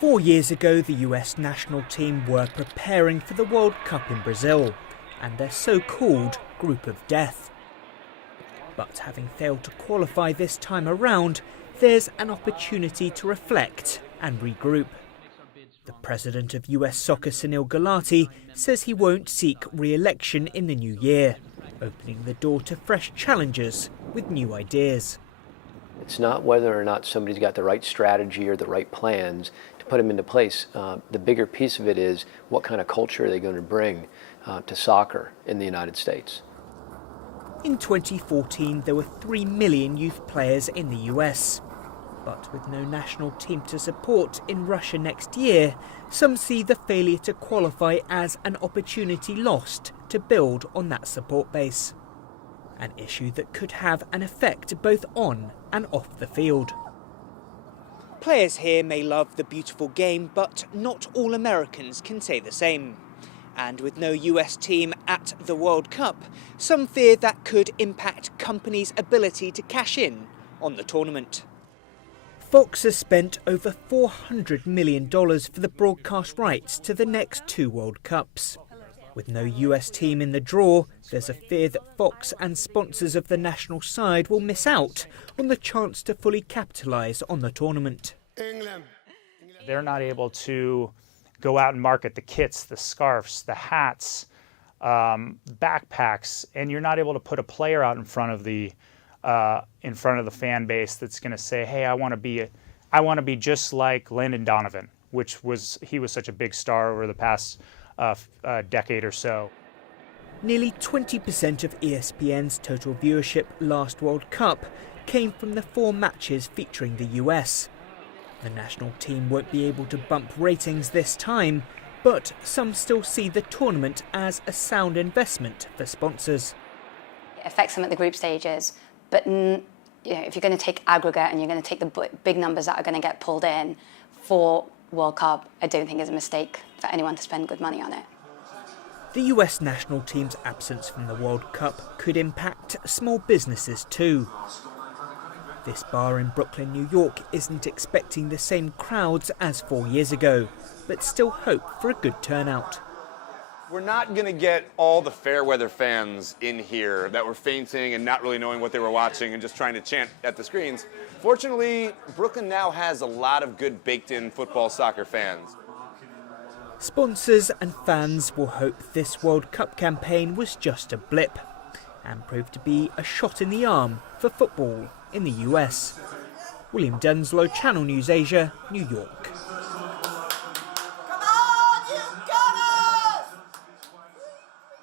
4 years ago, the US national team were preparing for the World Cup in Brazil and their so-called group of death. But having failed to qualify this time around, there's an opportunity to reflect and regroup. The president of US Soccer, Sunil Gulati, says he won't seek re-election in the new year, opening the door to fresh challenges with new ideas. It's not whether or not somebody's got the right strategy or the right plans to put them into place. The bigger piece of it is what kind of culture are they going to bring to soccer in the United States. In 2014, there were 3 million youth players in the US. But with no national team to support in Russia next year, some see the failure to qualify as an opportunity lost to build on that support base. An issue that could have an effect both on and off the field. Players here may love the beautiful game, but not all Americans can say the same. And with no US team at the World Cup, some fear that could impact companies' ability to cash in on the tournament. Fox has spent over $400 million for the broadcast rights to the next 2 World Cups. With no US team in the draw, there's a fear that Fox and sponsors of the national side will miss out on the chance to fully capitalise on the tournament. They're not able to go out and market the kits, the scarves, the hats, backpacks, and you're not able to put a player out in front of the fan base that's going to say, "Hey, I want to be just like Landon Donovan," he was such a big star over the past decade or so. Nearly 20% of ESPN's total viewership last World Cup came from the 4 matches featuring the US. The national team won't be able to bump ratings this time, but some still see the tournament as a sound investment for sponsors. It affects them at the group stages, but if you're going to take aggregate and you're going to take the big numbers that are going to get pulled in for World Cup, I don't think it's a mistake for anyone to spend good money on it. The US national team's absence from the World Cup could impact small businesses too. This bar in Brooklyn, New York isn't expecting the same crowds as 4 years ago, but still hope for a good turnout. We're not going to get all the fair weather fans in here that were fainting and not really knowing what they were watching and just trying to chant at the screens. Fortunately, Brooklyn now has a lot of good baked-in football soccer fans. Sponsors and fans will hope this World Cup campaign was just a blip and proved to be a shot in the arm for football in the US. William Denselow, Channel News Asia, New York.